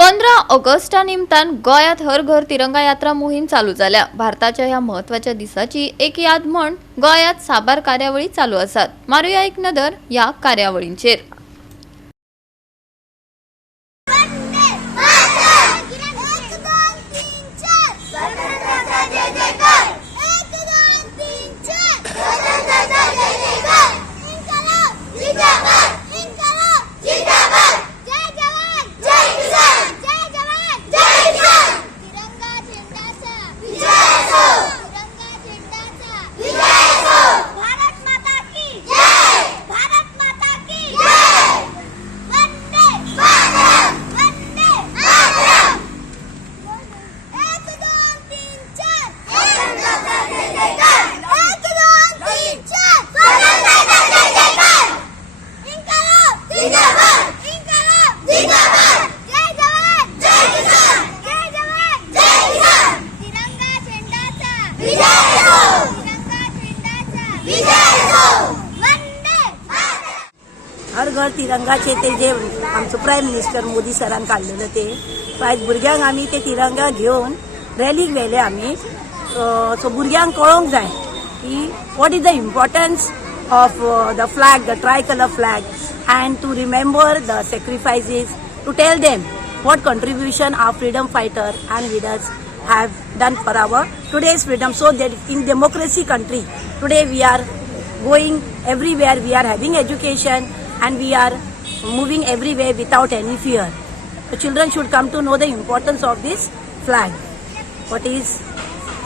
15 निमतान गोयात हर घर तिरंगा यात्रा मोहीम चालू झाल्या. भारताच्या ह्या महत्वाच्या दिसाची एक याद म्हण गोयात साबार कार्यावळी चालू आसात. मारूया एक नदर या कार्यावळींचेर. हर घर तिरंगाचे ते जे आमचं प्राईम मिनिस्टर मोदी सरान काढलेलं ते आयज भुरग्यांक आमी ते तिरंगा घेवन रॅलीक व्हेले आमी. सो भुरग्यांक कळोंक जाय की what is the importance of the flag, the tricolour flag, and to remember the sacrifices, to tell them what contribution our freedom fighter and leaders have done for our today's freedom, so that in democracy country today we are going everywhere, we are having education and we are moving everywhere without any fear. The children should come to know the importance of this flag, what is,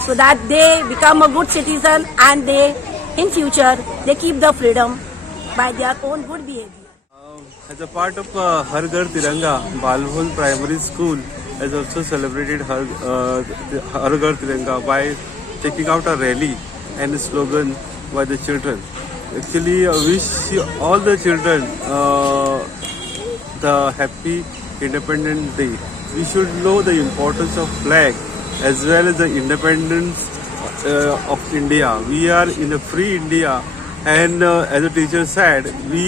so that they become a good citizen and they in future they keep the freedom by their own good behavior. As a part of Har Ghar Tiranga, Balhol Primary School has also celebrated Har Ghar Tiranga by taking out a rally and a slogan by the children. Actually, I wish all the children the happy Independence Day. We should know the importance of flag as well as the independence of India. We are in a free India. And as a teacher said, we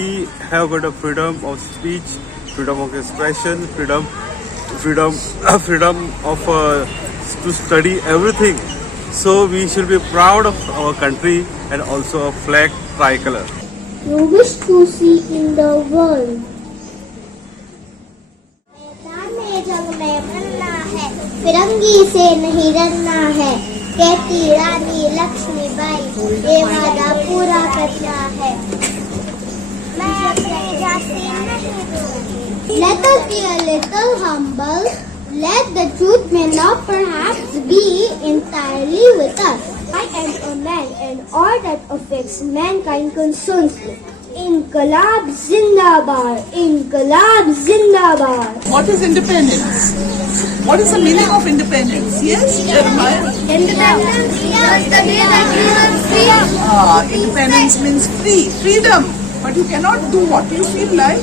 have got a freedom of speech, freedom of expression, freedom of to study everything. So we should be proud of our country and also a flag tricolor. You wish to see in the world. मैदान में जंग में बनना है, फिरंगी से नहीं डरना है. कहती रानी लक्ष्मीबाई, ये वादा पूरा करना है. मैं अपने जाते नहीं दूंगी. Let us be a little humble. Let the truth may not perhaps be entirely with us. I am a man, and all that affects mankind concerns me. Inqilab Zindabad! Inqilab Zindabad! What is independence? What is the meaning of independence? Yes, Jeremiah? Independence is the day that we are free. Independence means free, freedom. But you cannot do what you feel like.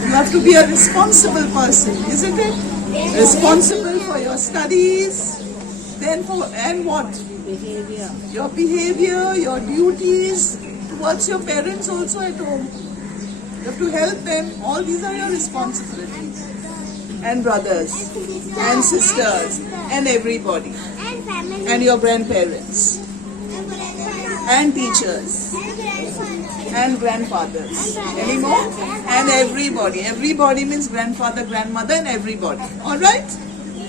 You have to be a responsible person, isn't it? Responsible for your studies, then for, and what? Behavior. Your behavior, your duties towards your parents also at home. You have to help them. All these are your responsibilities. And brothers, and sisters, and everybody. And your grandparents. And teachers. And grandfathers. Any more? And everybody. Everybody means grandfather, grandmother, and everybody. Alright?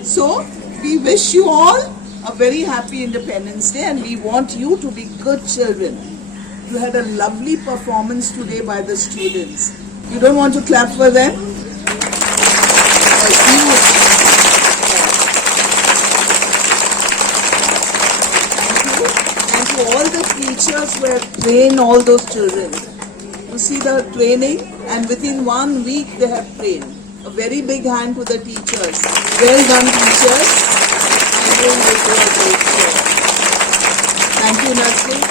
So, we wish you all a very happy Independence Day, and we want you to be good children. You had a lovely performance today by the students. You don't want to clap for them? And to all the teachers who have trained all those children. You see the training, and within 1 week they have trained. A very big hand to the teachers. Well done, teachers. You will do a great job. Thank you, Nurse.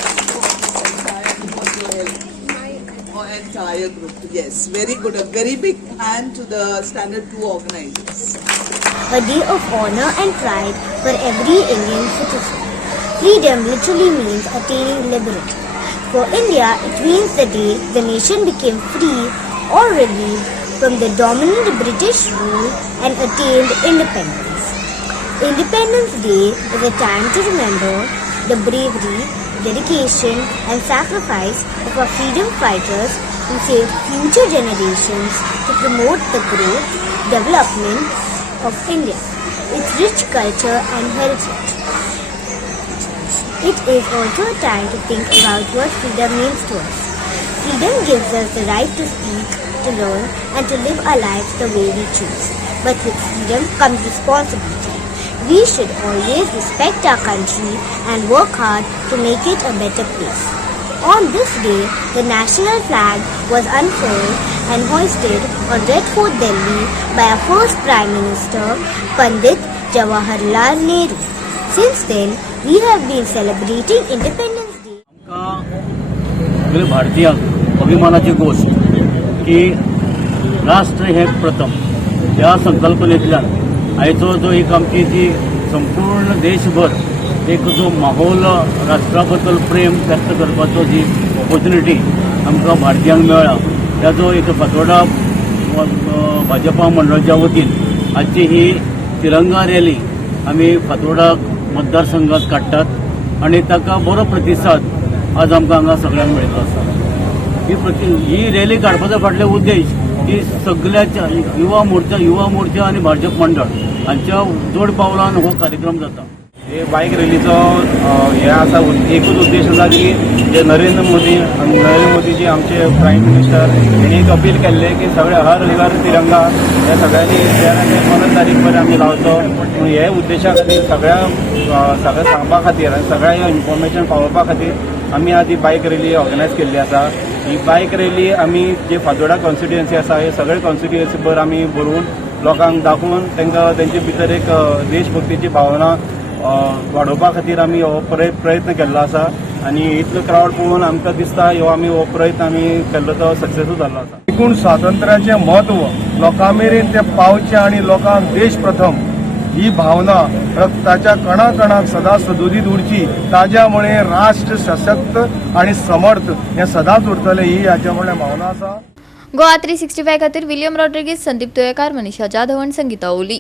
Entire group, yes, very good. A very big hand to the Standard 2 organizers. A day of honor and pride for every Indian citizen. Freedom literally means attaining liberty. For India, it means the day the nation became free or relieved from the dominant British rule and attained independence. Independence Day is a time to remember the bravery, dedication and sacrifice of our freedom fighters who saved future generations to promote the growth, development of India, its rich culture and heritage. It is also a time to think about what freedom means to us. Freedom gives us the right to speak, to learn and to live our lives the way we choose. But with freedom comes responsibility. We should always respect our country and work hard to make it a better place. On this day, the national flag was unfurled and hoisted on Red Fort, Delhi by our first Prime Minister, Pandit Jawaharlal Nehru. Since then, we have been celebrating Independence Day. सगळे भारतीयांक अभिमानाची गोष्ट की राष्ट्र हे प्रथम ह्या संकल्पनेंतल्यान आयचो जो एक आमची जी संपूर्ण देशभर एक जो माहोल राष्ट्रा बद्दल प्रेम व्यक्त करपाचो जी ऑपॉर्च्युनिटी आमकां भारतीयांक मेळ्ळा त्याचो एक फातोर्डा भाजपा मंडळाच्या वतीन आजची ही तिरंगा रॅली आमी फातोर्डा मतदारसंघात काडटात आणि ताका बरो प्रतिसाद आज आमकां हांगा सगळ्यांक मेळिल्लो आसा. ही रॅली काडपाचो फाटले उद्देश की सगळ्याच्या युवा मोर्चा आणि भाजप मंडळ हांच्या जोड पावलान हो कार्यक्रम जाता. हे बायक रॅलीचो हे आसा एकूच उद्देश आसा की जे नरेंद्र मोदीजी आमचे प्रायम मिनिस्टर हेणी एक अपील केल्ले की सगळे हर घर तिरंगा हे सगळ्यांनी 13 ते 15 तारीख पर्यंत आमी लावचो. पूण हे उद्देशा खातीर सगळ्या सांगपा खातीर आनी सगळ्या इन्फॉर्मेशन पावोवपा खातीर आमी आज ही बायक रॅली ऑर्गनायज केल्ली आसा. ही बायक रॅली आमी जे फातोर्डा कॉन्स्टिट्युएन्सी आसा हे सगळे कॉन्स्टिट्युएन्सी भर आमी भरून लोकांक दाखोवन तांकां तेंचे भितर एक देशभक्तीची भावना वाडोवपा खातीर आमी हो प्रयत्न केल्लो आसा आनी इतलो क्रावड पळोवन आमकां दिसता आमी हो प्रयत्न आमी केल्लो तो सक्सेसूय जाल्लो आसा. देखून स्वातंत्र्याचें म्हत्व लोकां मेरेन तें पावचें आनी लोकांक देश प्रथम ही भावना रक्ताच्या कणाकणाक सदां सदोदीत उरची. ताज्या मुळे राष्ट्र सशक्त आनी समर्थ हें सदांच उरतलें ही हाच्या मुळे भावना आसा. गोवा 365 खातीर विलियम रॉड्रिगीज, संदीप तुयेकार, मनीषा जाधव आनी संगीता ओली.